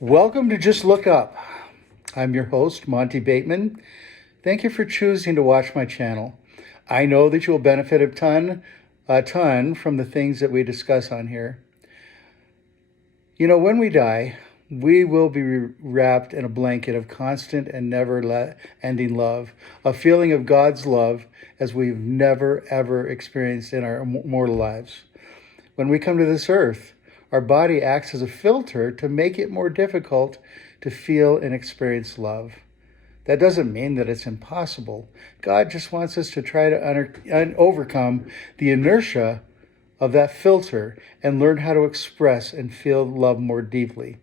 Welcome to Just Look Up. I'm your host, Monty Bateman. Thank you for choosing to watch my channel. I know that you'll benefit a ton from the things that we discuss on here. You know, when we die, we will be wrapped in a blanket of constant and never-ending love, a feeling of God's love as we've never, ever experienced in our mortal lives. When we come to this earth, our body acts as a filter to make it more difficult to feel and experience love. That doesn't mean that it's impossible. God just wants us to try to overcome the inertia of that filter and learn how to express and feel love more deeply.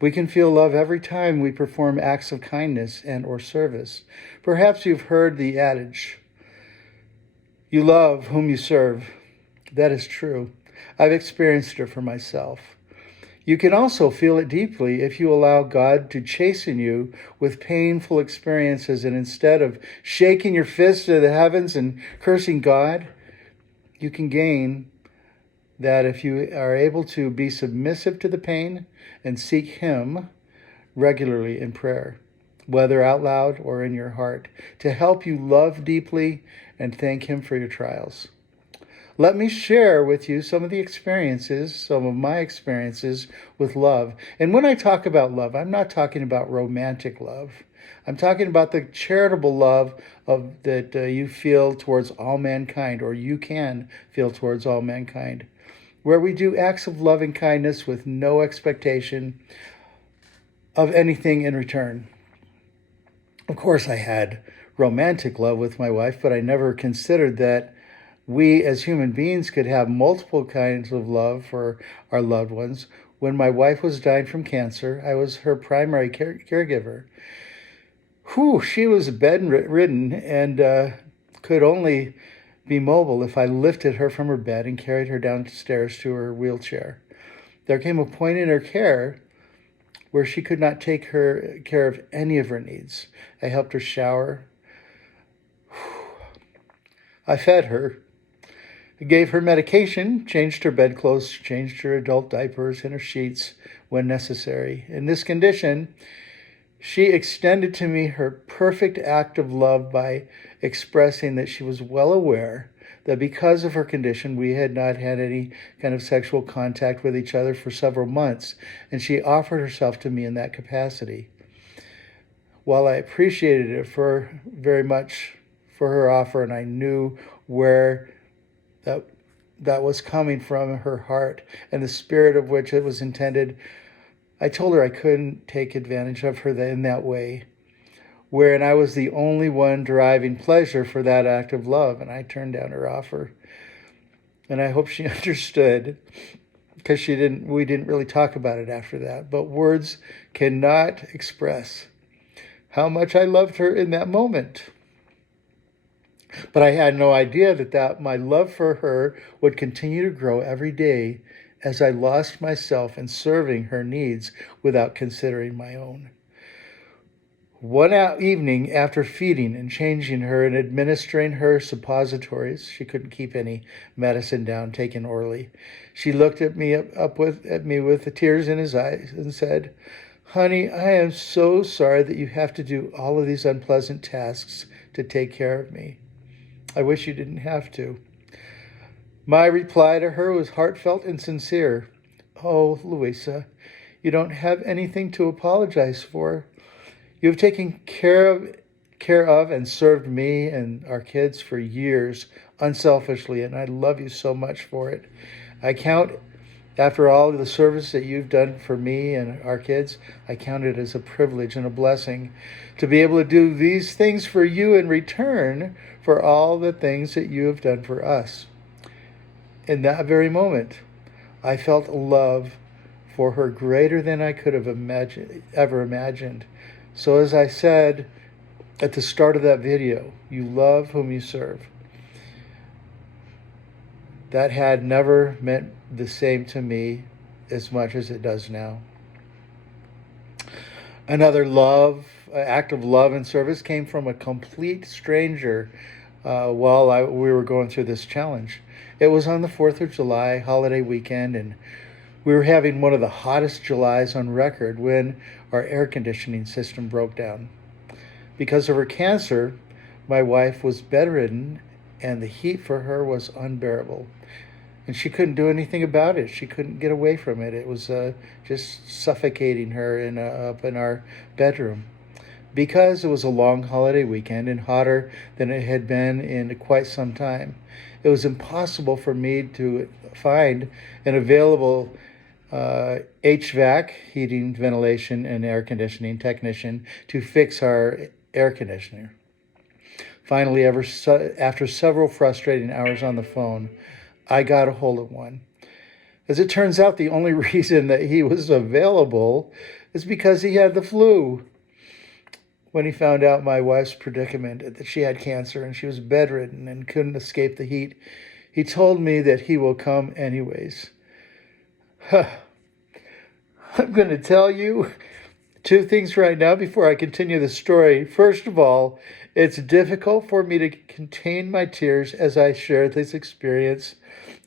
We can feel love every time we perform acts of kindness and or service. Perhaps you've heard the adage, you love whom you serve. That is true. I've experienced it for myself. You can also feel it deeply if you allow God to chasten you with painful experiences, and instead of shaking your fist to the heavens and cursing God, you can gain that if you are able to be submissive to the pain and seek Him regularly in prayer, whether out loud or in your heart, to help you love deeply and thank Him for your trials. Let me share with you some of my experiences with love. And when I talk about love, I'm not talking about romantic love. I'm talking about the charitable love that you feel towards all mankind, or you can feel towards all mankind, where we do acts of loving kindness with no expectation of anything in return. Of course, I had romantic love with my wife, but I never considered that we as human beings could have multiple kinds of love for our loved ones. When my wife was dying from cancer, I was her primary caregiver. She was bedridden and could only be mobile if I lifted her from her bed and carried her downstairs to her wheelchair. There came a point in her care where she could not take care of any of her needs. I helped her shower. I fed her, gave her medication, changed her bedclothes, changed her adult diapers and her sheets when necessary. In this condition, she extended to me her perfect act of love by expressing that she was well aware that because of her condition, we had not had any kind of sexual contact with each other for several months, and she offered herself to me in that capacity. While I appreciated it very much for her offer, and I knew where that was coming from her heart and the spirit of which it was intended, I told her I couldn't take advantage of her in that way, wherein I was the only one deriving pleasure for that act of love, and I turned down her offer. And I hope she understood, because we didn't really talk about it after that, but words cannot express how much I loved her in that moment. But I had no idea that my love for her would continue to grow every day as I lost myself in serving her needs without considering my own. One evening, after feeding and changing her and administering her suppositories — she couldn't keep any medicine down taken orally — she looked at me with the tears in his eyes and said, "Honey, I am so sorry that you have to do all of these unpleasant tasks to take care of me. I wish you didn't have to." My reply to her was heartfelt and sincere. "Oh, Louisa, you don't have anything to apologize for. You have taken care of and served me and our kids for years unselfishly, and I love you so much for it. I count, after all of the service that you've done for me and our kids, I count it as a privilege and a blessing to be able to do these things for you in return for all the things that you have done for us." In that very moment, I felt a love for her greater than I could have ever imagined. So as I said at the start of that video, you love whom you serve. That had never meant the same to me as much as it does now. Another act of love and service came from a complete stranger while we were going through this challenge. It was on the 4th of July holiday weekend, and We were having one of the hottest Julys on record when our air conditioning system broke down. Because of her cancer, my wife was bedridden and the heat for her was unbearable. And she couldn't do anything about it. She couldn't get away from it. It was just suffocating her up in our bedroom. Because it was a long holiday weekend and hotter than it had been in quite some time, it was impossible for me to find an available HVAC, heating, ventilation, and air conditioning technician to fix our air conditioner. Finally, after several frustrating hours on the phone, I got a hold of one. As it turns out, the only reason that he was available is because he had the flu. When he found out my wife's predicament, that she had cancer and she was bedridden and couldn't escape the heat, he told me that he will come anyways. I'm going to tell you two things right now before I continue the story. First of all, it's difficult for me to contain my tears as I share this experience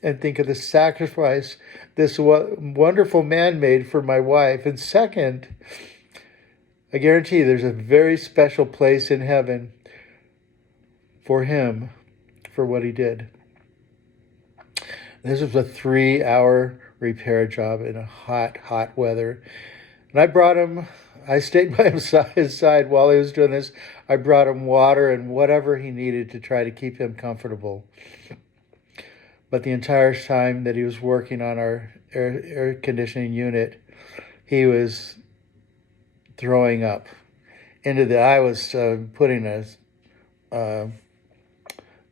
and think of the sacrifice this wonderful man made for my wife. And second, I guarantee there's a very special place in heaven for him for what he did. This was a 3-hour repair job in a hot weather. And I stayed by his side while he was doing this. I brought him water and whatever he needed to try to keep him comfortable. But the entire time that he was working on our air conditioning unit, he was throwing up. I was putting a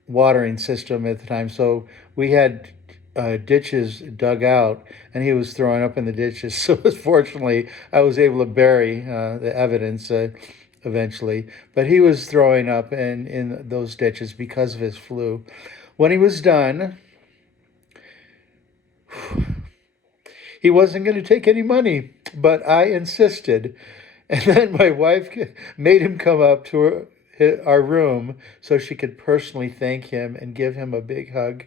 watering system at the time, so we had ditches dug out, and he was throwing up in the ditches. So fortunately, I was able to bury the evidence eventually. But he was throwing up in those ditches because of his flu. When he was done, he wasn't going to take any money, but I insisted. And then my wife made him come up to our room so she could personally thank him and give him a big hug.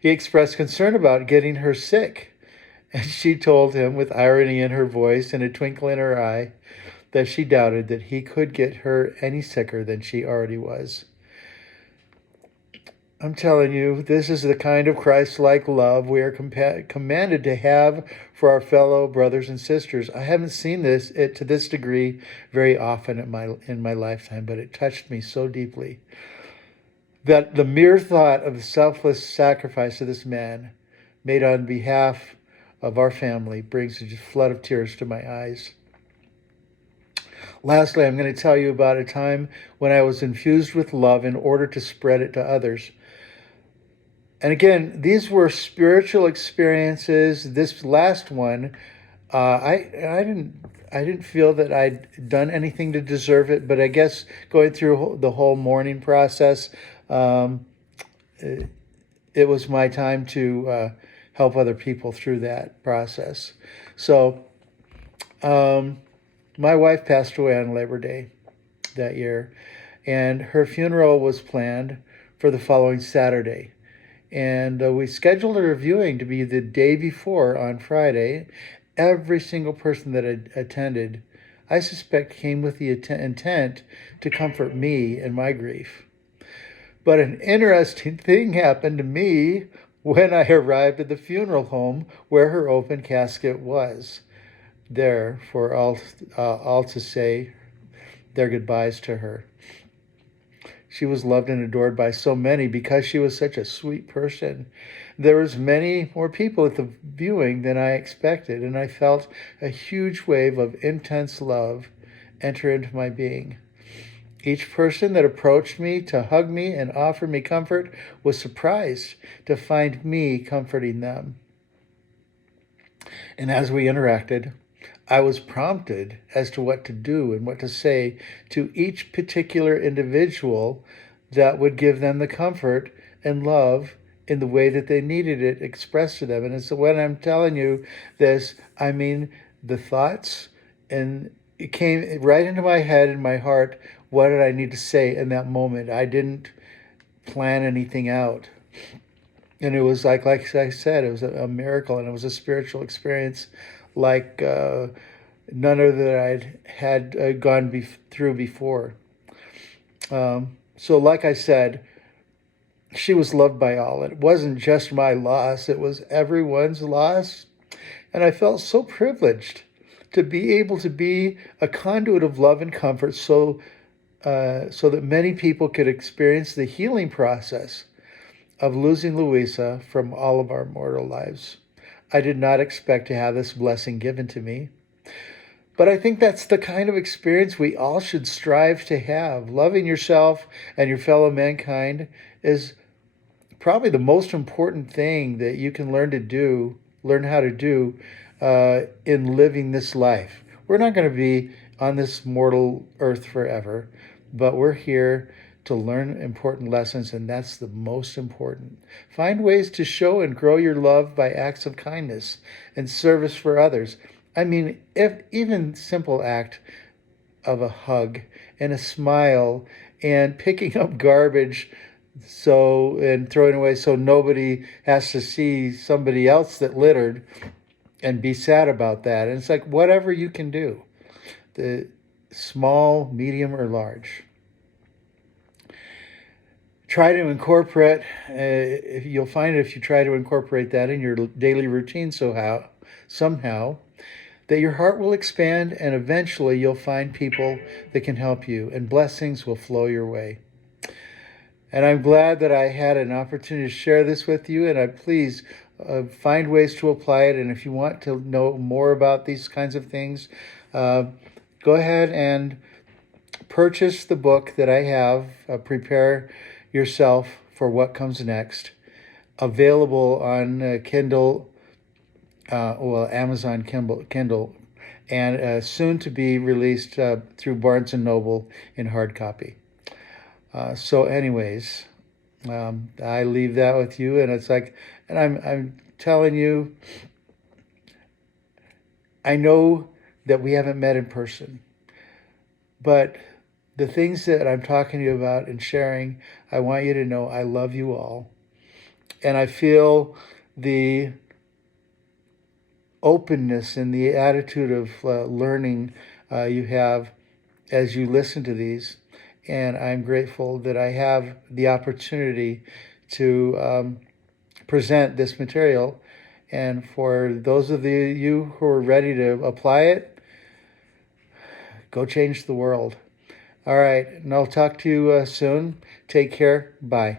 He expressed concern about getting her sick, and she told him with irony in her voice and a twinkle in her eye that she doubted that he could get her any sicker than she already was. I'm telling you, this is the kind of Christ-like love we are commanded to have for our fellow brothers and sisters. I haven't seen it to this degree very often in my lifetime, but it touched me so deeply that the mere thought of the selfless sacrifice of this man made on behalf of our family brings a flood of tears to my eyes. Lastly, I'm going to tell you about a time when I was infused with love in order to spread it to others. And again, these were spiritual experiences. This last one, I didn't feel that I'd done anything to deserve it, but I guess going through the whole mourning process, it was my time to help other people through that process. So, my wife passed away on Labor Day that year, and her funeral was planned for the following Saturday. And we scheduled her viewing to be the day before on Friday. Every single person that had attended, I suspect, came with the intent to comfort me in my grief. But an interesting thing happened to me when I arrived at the funeral home where her open casket was, there for all to say their goodbyes to her. She was loved and adored by so many because she was such a sweet person. There was many more people at the viewing than I expected, and I felt a huge wave of intense love enter into my being. Each person that approached me to hug me and offer me comfort was surprised to find me comforting them. And as we interacted, I was prompted as to what to do and what to say to each particular individual that would give them the comfort and love in the way that they needed it expressed to them. And so when I'm telling you this, I mean the thoughts, and it came right into my head and my heart. What did I need to say in that moment? I didn't plan anything out. And it was like I said, it was a miracle, and it was a spiritual experience like none other that I'd had gone through before. So, like I said, she was loved by all. It wasn't just my loss, it was everyone's loss. And I felt so privileged to be able to be a conduit of love and comfort so that many people could experience the healing process of losing Louisa from all of our mortal lives. I did not expect to have this blessing given to me. But I think that's the kind of experience we all should strive to have. Loving yourself and your fellow mankind is probably the most important thing that you can learn how to do in living this life. We're not going to be on this mortal earth forever, but we're here to learn important lessons, and that's the most important. Find ways to show and grow your love by acts of kindness and service for others. I mean, if even simple act of a hug and a smile and picking up garbage and throwing away so nobody has to see somebody else that littered and be sad about that. And it's like whatever you can do, the small, medium, or large. Try to incorporate, you'll find if you try to incorporate that in your daily routine somehow, that your heart will expand, and eventually you'll find people that can help you, and blessings will flow your way. And I'm glad that I had an opportunity to share this with you, and please find ways to apply it. And if you want to know more about these kinds of things, go ahead and purchase the book that I have, Prepare Yourself for What Comes Next, available on Kindle, Amazon Kindle, and soon to be released through Barnes & Noble in hard copy. So anyways, I leave that with you, and it's like, and I'm telling you, I know that we haven't met in person, but the things that I'm talking to you about and sharing, I want you to know I love you all. And I feel the openness and the attitude of learning you have as you listen to these. And I'm grateful that I have the opportunity to present this material. And for those of you who are ready to apply it, go change the world. All right, and I'll talk to you soon. Take care. Bye.